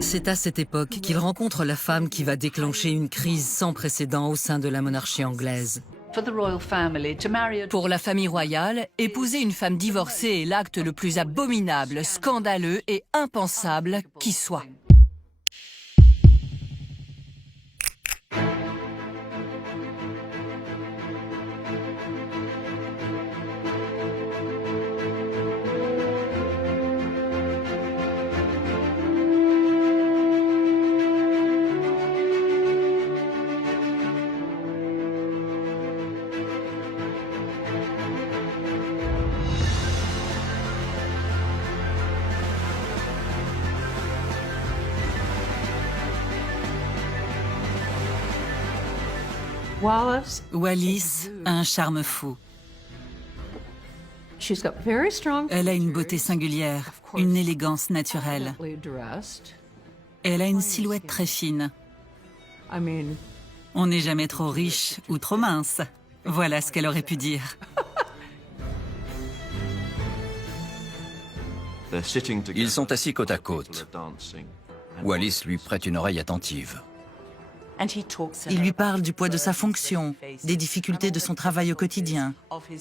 C'est à cette époque qu'il rencontre la femme qui va déclencher une crise sans précédent au sein de la monarchie anglaise. Pour la famille royale, épouser une femme divorcée est l'acte le plus abominable, scandaleux et impensable qui soit. Wallis a un charme fou. Elle a une beauté singulière, une élégance naturelle. Elle a une silhouette très fine. On n'est jamais trop riche ou trop mince. Voilà ce qu'elle aurait pu dire. Ils sont assis côte à côte. Wallis lui prête une oreille attentive. Il lui parle du poids de sa fonction, des difficultés de son travail au quotidien.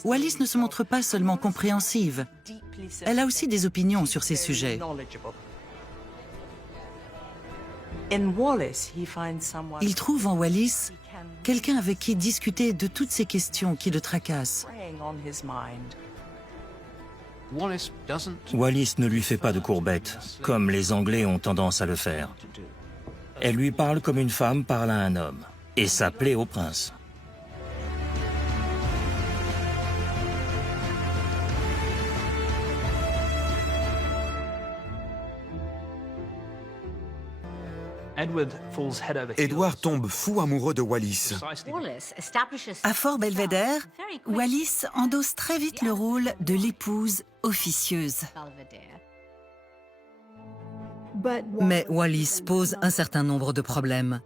Wallis ne se montre pas seulement compréhensive. Elle a aussi des opinions sur ces sujets. Il trouve en Wallis quelqu'un avec qui discuter de toutes ces questions qui le tracassent. Wallis ne lui fait pas de courbettes, comme les Anglais ont tendance à le faire. Elle lui parle comme une femme parle à un homme, et ça plaît au prince. Edward tombe fou amoureux de Wallis. À Fort Belvedere, Wallis endosse très vite le rôle de l'épouse officieuse. Mais Wallis pose un certain nombre de problèmes,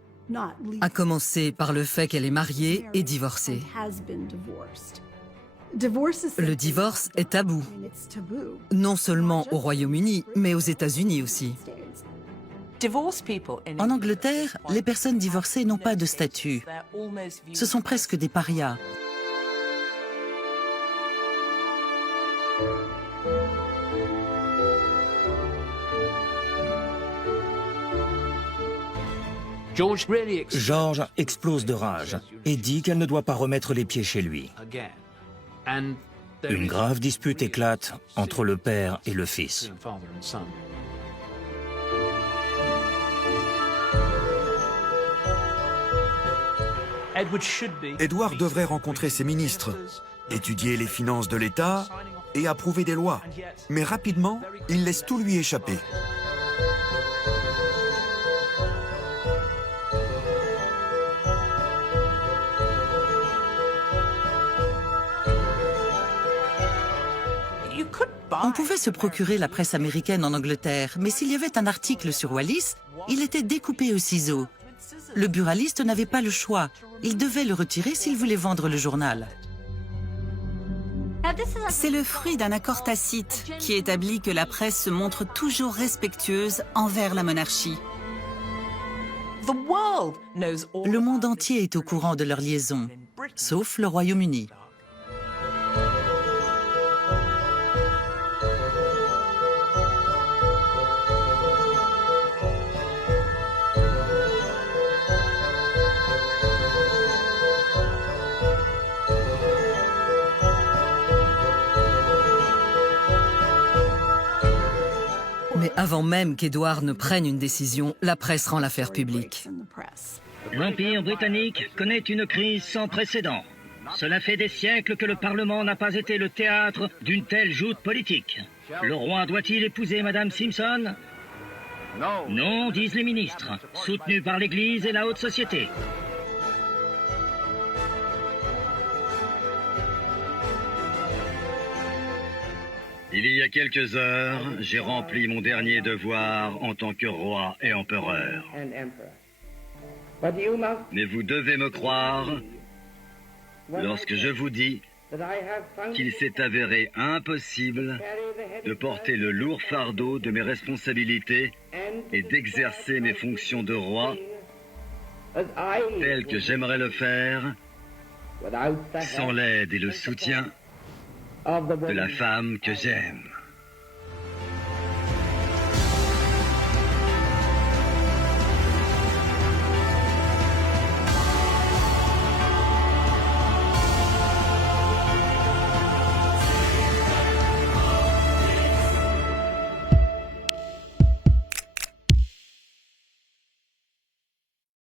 à commencer par le fait qu'elle est mariée et divorcée. Le divorce est tabou, non seulement au Royaume-Uni, mais aux États-Unis aussi. En Angleterre, les personnes divorcées n'ont pas de statut. Ce sont presque des parias. George explose de rage et dit qu'elle ne doit pas remettre les pieds chez lui. Une grave dispute éclate entre le père et le fils. Edward devrait rencontrer ses ministres, étudier les finances de l'État et approuver des lois. Mais rapidement, il laisse tout lui échapper. On pouvait se procurer la presse américaine en Angleterre, mais s'il y avait un article sur Wallis, il était découpé au ciseau. Le buraliste n'avait pas le choix. Il devait le retirer s'il voulait vendre le journal. C'est le fruit d'un accord tacite qui établit que la presse se montre toujours respectueuse envers la monarchie. Le monde entier est au courant de leur liaison, sauf le Royaume-Uni. Mais avant même qu'Édouard ne prenne une décision, la presse rend l'affaire publique. L'Empire britannique connaît une crise sans précédent. Cela fait des siècles que le Parlement n'a pas été le théâtre d'une telle joute politique. Le roi doit-il épouser Madame Simpson? Non, disent les ministres, soutenus par l'Église et la haute société. Il y a quelques heures, j'ai rempli mon dernier devoir en tant que roi et empereur. Mais vous devez me croire lorsque je vous dis qu'il s'est avéré impossible de porter le lourd fardeau de mes responsabilités et d'exercer mes fonctions de roi telles que j'aimerais le faire sans l'aide et le soutien de la femme que j'aime.